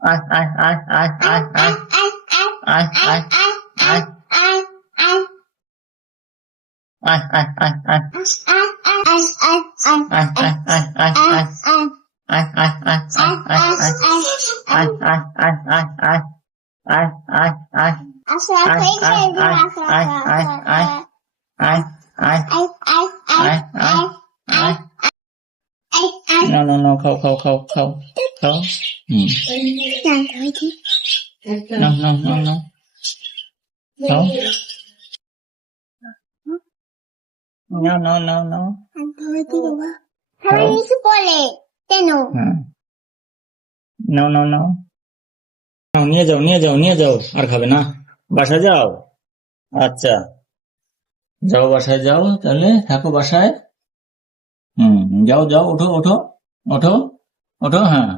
আয় আয় আয় আয় আয় আয় আয় আয় আয় আয় আয় আয় আয় No, খাও খাও খাও খাও খাও No, খাও No. No. নিয়ে যাও আর খাবে না বাসায় যাও আচ্ছা যাও বাসায় যাও তাহলে থাকো বাসায় যাও ওঠো হ্যাঁ